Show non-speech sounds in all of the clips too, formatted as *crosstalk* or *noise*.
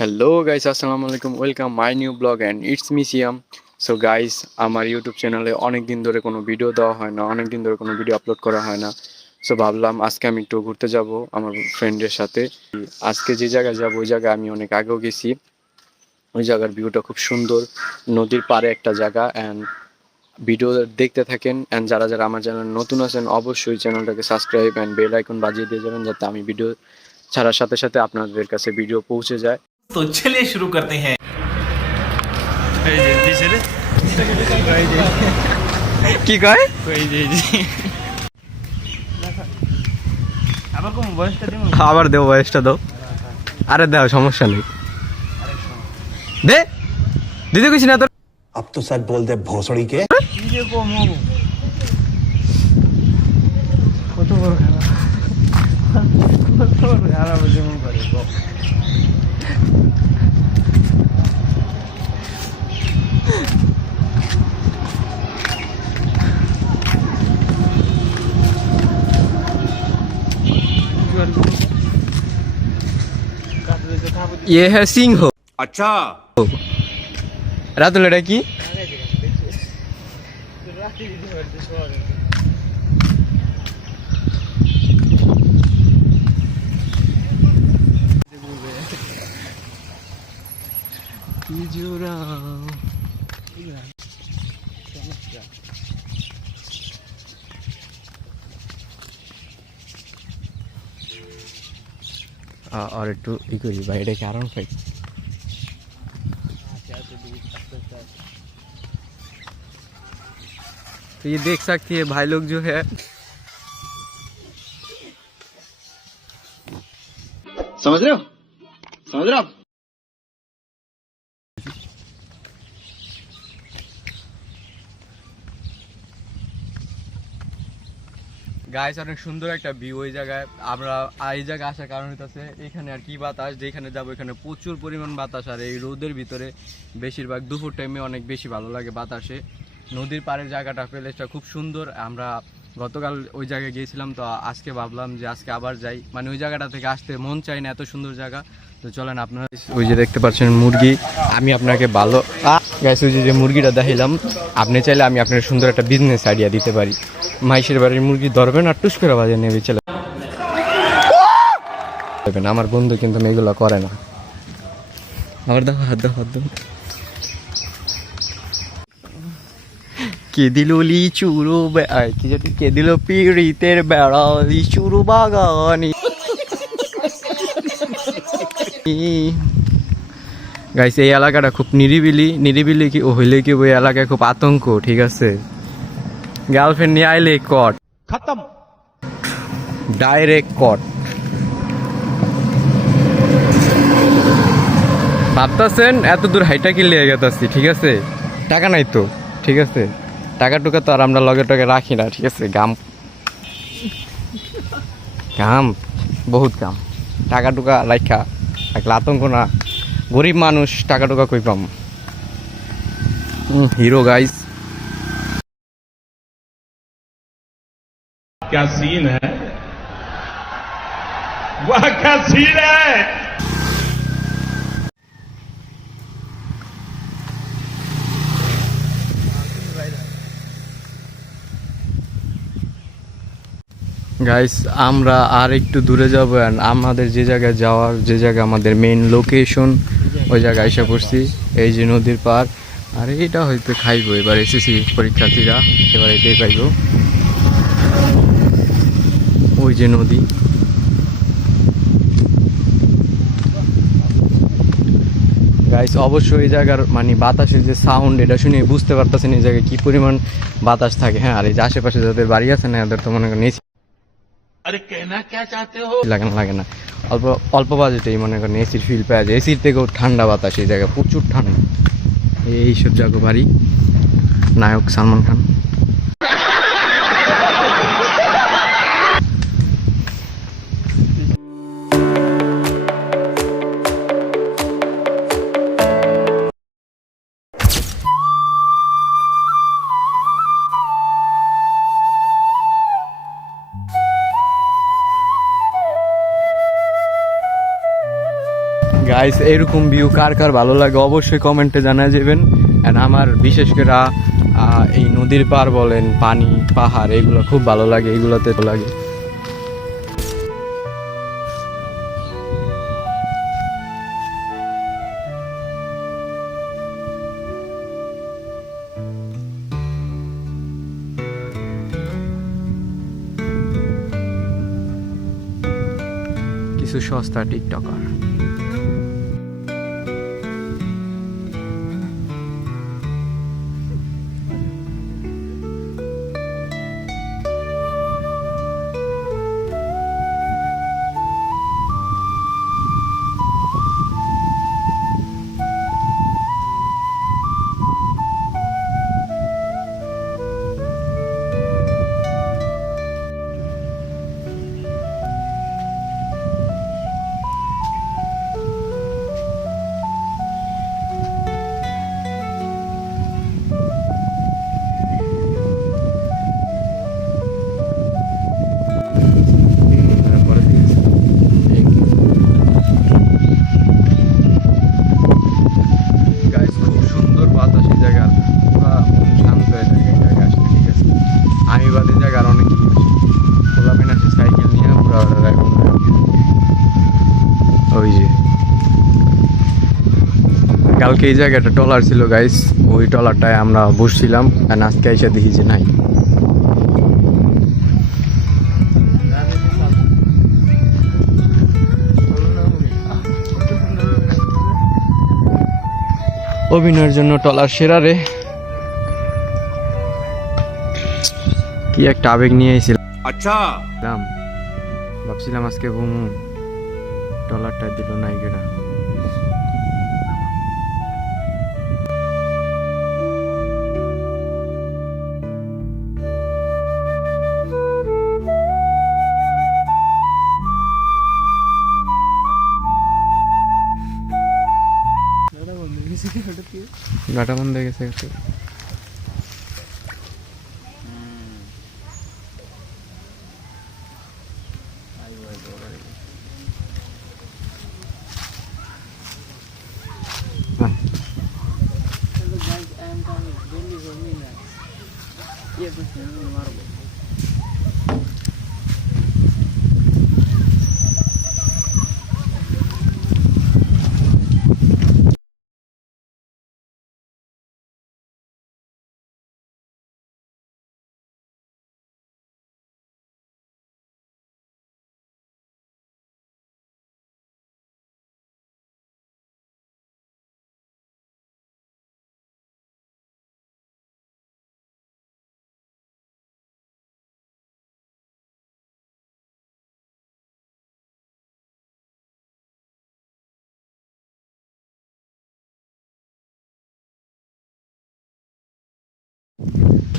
Hello guys আসসালামু আলাইকুম welcome my new blog and it's মিসিয়াম so guys আমার YouTube চ্যানেলে অনেক দিন ধরে কোনো ভিডিও দেওয়া হয় না অনেক দিন ধরে কোনো ভিডিও আপলোড করা হয় না। সো ভাবলাম আজকে আমি একটু ঘুরতে যাব আমার ফ্রেন্ডের সাথে। আজকে যে জায়গায় যাব, ওই জায়গায় আমি অনেক আগেও গেছি। ওই জায়গার ভিউটা খুব সুন্দর, নদীর পাড়ে একটা জায়গা। অ্যান্ড ভিডিও দেখতে থাকেন। অ্যান্ড যারা যারা আমার চ্যানেল নতুন আছেন, অবশ্যই চ্যানেলটাকে সাবস্ক্রাইব অ্যান্ড বেল আইকন বাজিয়ে দিয়ে যাবেন, যাতে আমি ভিডিও ছাড়ার সাথে সাথে আপনাদের কাছে ভিডিও পৌঁছে যায়। तो चलिए शुरू करते हैं কি কয় আবার দেবো বয়সটা দাও আরে দাও সমস্যা নেই দে দিদি কিছু না তোর अब तो सच बोल दे भोसड़ी के ये है सिंह। हो अच्छा। रात लड़ा की? do wrong. আর একটু ই করি ভাই এটা কি আরাম পাই तो ये देख सकती है भाई लोग जो है समझ रहे हो समझ रहे हो গাইস অনেক সুন্দর একটা ভিউ ওই জায়গায়। আমরা এই জায়গায় আসার কারণ হইতেছে, এখানে আর কি বাতাস, যেখানে যাব এখানে প্রচুর পরিমাণ বাতাস আর এই রোদের ভিতরে বেশিরভাগ দুপুর টাইমে অনেক বেশি ভালো লাগে বাতাসে। নদীর পাড়ের জায়গাটা, প্লেসটা খুব সুন্দর। আমরা গতকাল ওই জায়গায় গিয়েছিলাম, তো আজকে ভাবলাম যে আজকে আবার যাই। মানে ওই জায়গাটা থেকে আসতে মন চাই না এত সুন্দর জায়গা। তো চলেন আপনারা ওই যে দেখতে পাচ্ছেন মুরগি, আমি আপনাকে ভালো গাইস ওই যে মুরগিটা দেখাইলাম, আপনি চাইলে আমি আপনার সুন্দর একটা বিজনেস আইডিয়া দিতে পারি। মাইশের বাড়ির মুরগি ধরবেন আর টুস করে বাজে নেবে চলে। আমার বন্ধু কিন্তু এগুলো করে না। আবার দেখো হাত দাও হাত দাও। কে দিল লিচুরো কি জানি, কে পিড়িতের বেড়া লিচুরো বাগানি। গাইস এই এলাকাটা খুব নিরিবিলি নিরিবিলি কি ও হইলে কি ওই এলাকায় খুব আতঙ্ক ঠিক আছে? গার্লফ্রেন্ড নিয়ে আইলে কট খতম। ডাইরেক্ট কট ভাবতেছেন এত দূর হাইটা কি লিয়ে গেতাছি ঠিক আছে? টাকা নাই তো ঠিক আছে? টাকা টুকা তো আর আমরা লগে টগে রাখি না ঠিক আছে? গাম। গাম? বহুত গাম। টাকা টুকা রাখা একলা আতঙ্ক না গরিব মানুষ টাকা টুকা কই পাম হিরো গাইস क्या सीन है वह क्या सीन है গাইস আমরা আর একটু দূরে যাব আমাদের যে জায়গায় যাওয়ার, যে জায়গা আমাদের মেইন লোকেশন ওই জায়গায় এসে পড়ছি, এই যে নদীর পার। আর এটা হয়তো খাইবো, এবার এসএসসি পরীক্ষার্থীরা, এবার এটাই পাইবো ওই যে নদী। গাইস অবশ্যই এই জায়গার মানে বাতাসের যে সাউন্ড এটা শুনে বুঝতে পারতেছেন এই জায়গায় কি পরিমাণ বাতাস থাকে। হ্যাঁ আর এই যে আশেপাশে যাদের বাড়ি আছে না এদের তো মনে করেন আরে কেনা কে চাতে হো লাগে না লাগে না। অল্প অল্প বাজেটেই মনে করেন এসির ফিল পাওয়া যায়। এসির থেকেও ঠান্ডা বাতাস এই জায়গায় প্রচুর ঠান্ডা। এইসব জায়গা বাড়ি। নায়ক সালমান খান। গাইস এরকম ভিউ কার কার ভালো লাগে অবশ্যই কমেন্টে জানা যাবেন। অ্যান্ড আমার বিশেষ করে এই নদীর পার বলেন, পানি, পাহাড়, এগুলো খুব ভালো লাগে, এগুলোতে লাগে। কিছু সস্তা টিকটকার। কালকে এই জায়গায় একটা টলার ছিল গাইস ওই টলারটায় আমরা বসছিলাম আর আজকে এসে দেখি যে নাই। অভিনয়ের জন্য টলার সেরা রে। কি একটা আবেগ নিয়ে এসেছিলাম। আচ্ছা। ভাবছিলাম আজকে ঘুমু। টলারটা দিল নাই গাটা বন্ধ হয়ে গেছে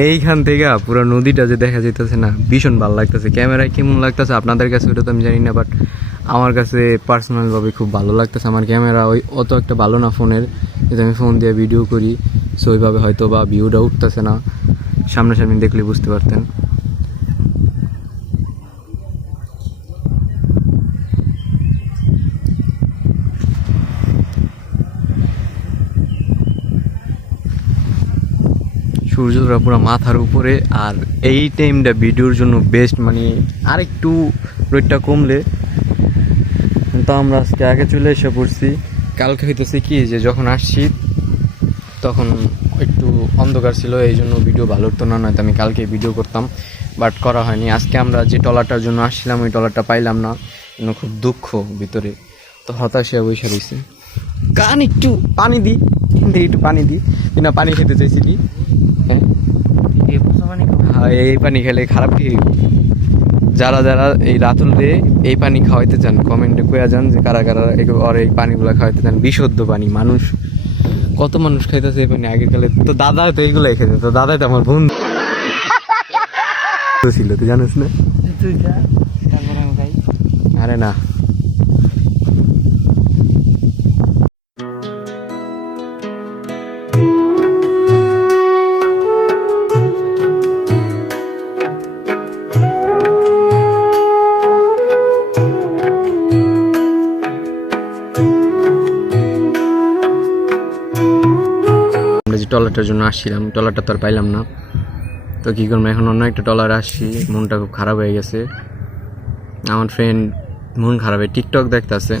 এইখান থেকে পুরো নদীটা যে দেখা যেতেছে না, ভীষণ ভালো লাগতেছে। ক্যামেরায় কেমন লাগতেছে? আপনাদের কাছে ওটা তো আমি জানি না বাট আমার কাছে পার্সোনালভাবে খুব ভালো লাগতেছে। আমার ক্যামেরা ওই অত একটা ভালো না ফোনের যে আমি ফোন দিয়ে ভিডিও করি সো ওইভাবে হয়তো বা ভিউটা উঠতেছে না। সামনাসামনি দেখলে বুঝতে পারতেন। সূর্যটা পুরো মাথার উপরে, আর এই টাইমটা ভিডিওর জন্য বেস্ট মানে আরেকটু রোদটা কমলে। তো আমরা আজকে আগে চলে এসে পড়ছি। কালকে হইতেছে কি, যে যখন আসছি, তখন একটু অন্ধকার ছিল, এই জন্য ভিডিও ভালো হতো না, নয়তো আমি কালকে ভিডিও করতাম বাট করা হয়নি। আজকে আমরা যে টলারটার জন্য আসছিলাম, ওই টলারটা পাইলাম না খুব দুঃখ ভিতরে। তো হতাশা বসে রয়েছে কান একটু পানি দিই কিন্তু একটু পানি দি। বিনা পানি খেতে হ্যাঁ হ্যাঁ এই পানি খেলে খারাপ কি? যারা যারা এই রাতুল রে এই পানি খাওয়াইতে চান কমেন্টে কইয়া যান যে কারা কারা এই- ওর এই পানিগুলো খাওয়াইতে চান বিশুদ্ধ পানি মানুষ। কত মানুষ খাইতেছে এই পানি আগেকালে তো দাদা তো এইগুলাই খেতে তো দাদাই তো আমার বন্ধু। *laughs* ছিল তুই জানিস না? আরে না। ট্রলারটার জন্য আসছিলাম। ট্রলারটা তো আর পাইলাম না। তো কী করব, এখন অন্য একটা ট্রলার আসছি। মনটা খুব খারাপ হয়ে গেছে। আমার ফ্রেন্ড মন খারাপ হয়ে টিকটক দেখতেছে।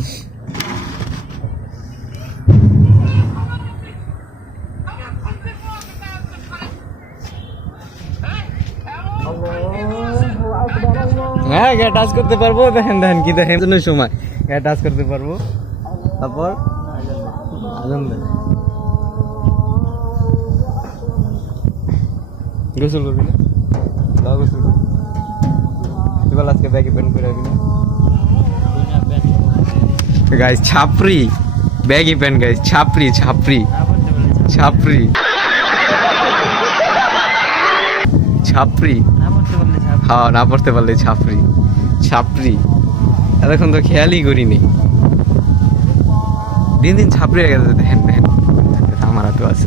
হ্যাঁ গ্যা টাচ করতে পারব। দেখেন দেখেন কি দেখেন। জন্য সময়। গ্যা টাচ করতে পারব। তারপর? আজান গোসল করবি না গোসল করবি বল আজকে ব্যাগে প্যান্ট করে আবি না গাইস ছাপরি ব্যাগি প্যান্ট গাইস ছাপরি ছাপরি ছাপরি ছাপরি হ্যাঁ না পড়তে পারলে ছাপরি ছাপরি এতক্ষণ তো খেয়ালই করিনি। দিন দিন ছাপরি হয়ে গেছে দেখেন দেখেন। আমার হাতেও আছে।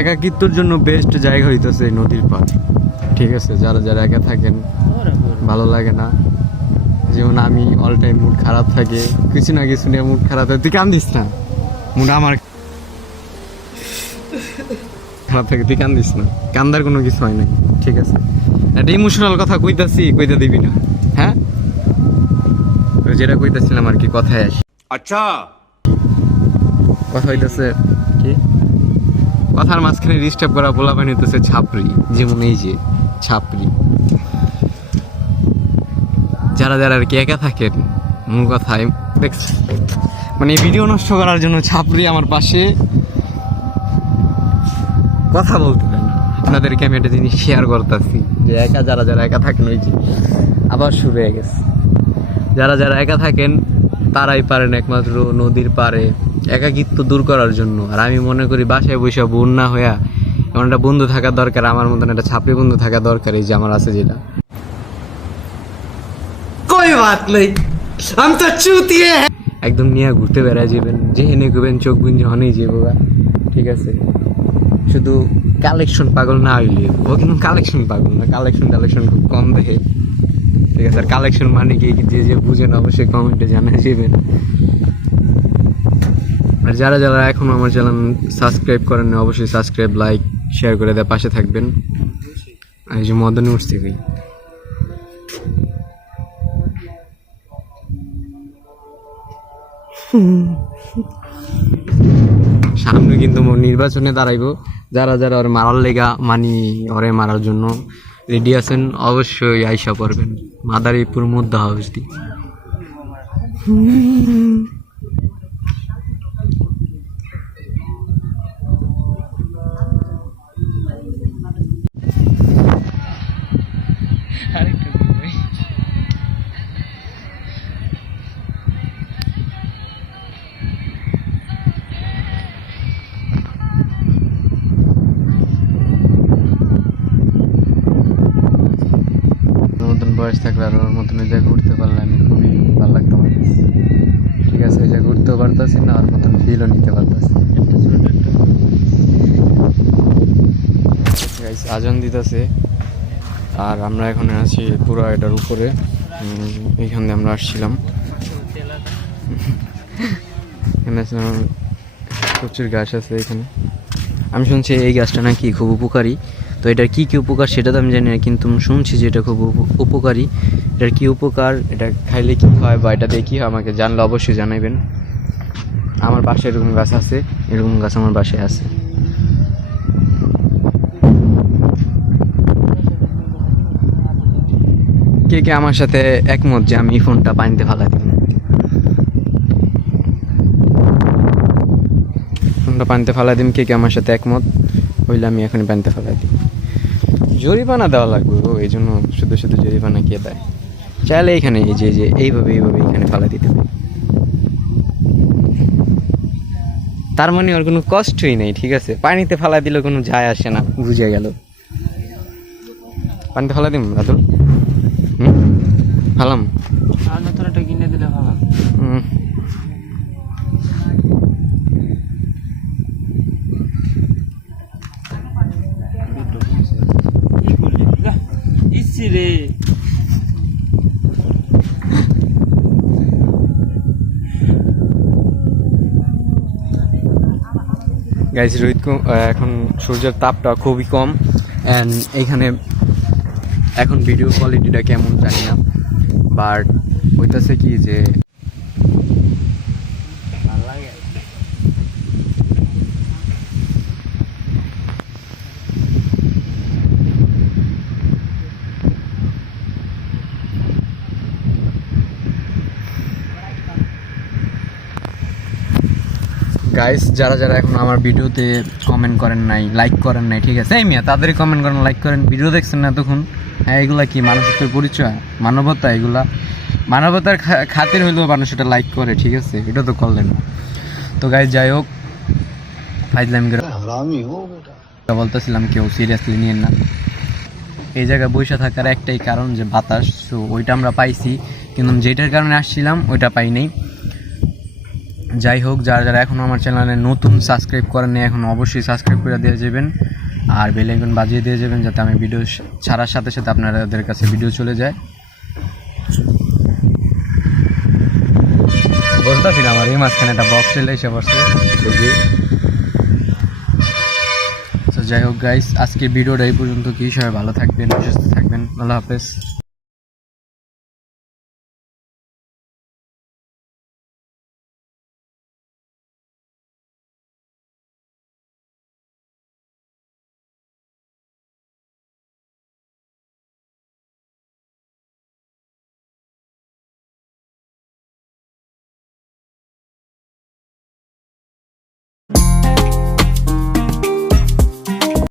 একাকিত্বর জন্য বেস্ট জায়গা হইতেছে এই নদীর পার ঠিক আছে যারা যারা একা থাকেন ভালো লাগে না। যেমন আমি অল টাইম মুড খারাপ থাকে কিছু না কিছু নিয়ে মুড খারাপ থাকে। তুই কান দিস না? মুড আমার খারাপ থাকে তুই কান্দিস না। কান্দার কোনো কিছু হয় নাই। ঠিক আছে। একটা ইমোশনাল কথা কইতাছি কইতে দিবি না। হ্যাঁ? যেটা কইতাছিলাম আর কি কথায় আসি। আচ্ছা। কথা হইতেছে কি? কথার মাঝখানে ডিস্টার্ব করা বলা পানি হইতেছে ছাপরি যেমন এই যে ছাপরি যারা যারা আর কি একা থাকেন, মূল কথায় দেখ- মানে ভিডিও নষ্ট করার জন্য ছাপরি আমার পাশে। কথা বলতে দেন না। আপনাদেরকে আমি একটা জিনিস শেয়ার করতেছি, যে একা যারা যারা একা থাকেন, ওই যে আবার শুরু হয়ে গেছে। যারা যারা একা থাকেন, তারাই পারেন একমাত্র নদীর পারে একাকিত্ব দূর করার জন্য। আর আমি মনে করি বাসায় বসে বোন না হইয়া এমন একটা বন্ধু থাকা দরকার আমার মতন একটা ছাপড়ি বন্ধু থাকা দরকার এই যে আমার আছে যেটা। কই বাত নেই আমি তো চুতিয়ে একদম নিয়ে ঘুরতে বেড়ায় যাবেন যেহেনে গবেন চোখ গুঞ্জ হনেই যে বাবা ঠিক আছে? শুধু কালেকশন পাগল না হইলে ও কিন্তু কালেকশন পাগল না কালেকশন কালেকশন খুব কম দেখে। ঠিক আছে? আর কালেকশন মানে কি? যে যে বুঝেন অবশ্যই কমেন্টে জানা যাবেন। আর যারা যারা এখনও আমার চ্যানেল সাবস্ক্রাইব করেন না অবশ্যই সাবস্ক্রাইব, লাইক, শেয়ার করে দেয় পাশে থাকবেন। আর এই যে মদন উঠছে কই? সামনে কিন্তু নির্বাচনে দাঁড়াইবো। যারা যারা ওর মারার লেগা মানি ওরে মারার জন্য রেডি আছেন, অবশ্যই আইসা পড়বেন। মাদারীপুর মধ্য হাউস পারতাছি না ওর মতন ফিলও নিতে পারতাছি আজান দিতেছে, আর আমরা এখন আছি পুরো এটার উপরে। এইখান দিয়ে আমরা আসছিলাম। প্রচুর গাছ আছে এখানে। আমি শুনছি এই গাছটা নাকি খুব উপকারী। তো এটার কি কি উপকার সেটা তো আমি জানি না, কিন্তু শুনছি যে এটা খুব উপকারী। এটার কি উপকার, এটা খাইলে কি হয় বা এটা দিয়ে কি হয় আমাকে জানলে অবশ্যই জানাবেন আমার বাসায় এরকম গাছ আছে এরকম গাছ আমার বাসায় আছে। কে কে আমার সাথে একমত যে আমি ফোনটা পানিতে ফালাই দিব? ফোনটা পানিতে ফালাই দিম, কে কে আমার সাথে একমত হইলে আমি এখনই পানিতে ফালাই দিই জরিমানা দেওয়া লাগবে ও এই জন্য শুধু শুধু জরিমানা কে দেয়? চাইলে এখানে এই যে এই যে, এইভাবে এইভাবে এখানে ফালাই দিতে হবে তার মানে ওর কোনো কষ্টই নেই ঠিক আছে? পানিতে ফালা দিলে কোনো যায় আসে না। বুঝে গেল। পানিতে ফালা দিম রাতুল? হুম? ফালাম। কিনে দিলে ভালো হুম ইসি রে গাইজ রোহিত এখন সূর্যের তাপটা খুবই কম অ্যান্ড এখানে এখন ভিডিও কোয়ালিটিটা কেমন জানি না বাট হইতেছে কি যে গাইস যারা যারা এখন আমার ভিডিওতে কমেন্ট করেন নাই লাইক করেন নাই ঠিক আছে? এই মিয়া তাদেরই কমেন্ট করেন লাইক করেন ভিডিও দেখছেন না তখন? হ্যাঁ এগুলা কি মানুষত্বের পরিচয়? মানবতা এগুলা? মানবতার খাতির হইলেও মানুষ এটা লাইক করে ঠিক আছে? এটা তো করলেন না। তো গাইস যাই হোক ফাইজলাম বলতেছিলাম কেউ সিরিয়াসলি নিয়েন না। এই জায়গায় বসে থাকার একটাই কারণ যে বাতাস সো ওইটা আমরা পাইছি। কিন্তু যেটার কারণে আসছিলাম ওইটা পাই নাই। যাই হোক যারা যারা এখনও আমার চ্যানেলে নতুন সাবস্ক্রাইব করেন এখন অবশ্যই সাবস্ক্রাইব করে দিয়ে যাবেন। আর বেল আইকন বাজিয়ে দিয়ে যাবেন যাতে আমি ভিডিও ছাড়ার সাথে সাথে আপনাদের কাছে ভিডিও চলে যায়। বলতেছি না আমার? এই মাঝখানে একটা বক্স চলে এসে তো যাই হোক গাইস আজকের ভিডিওটা এই পর্যন্ত। কি সবাই ভালো থাকবেন সুস্থ থাকবেন। আল্লাহ হাফেজ।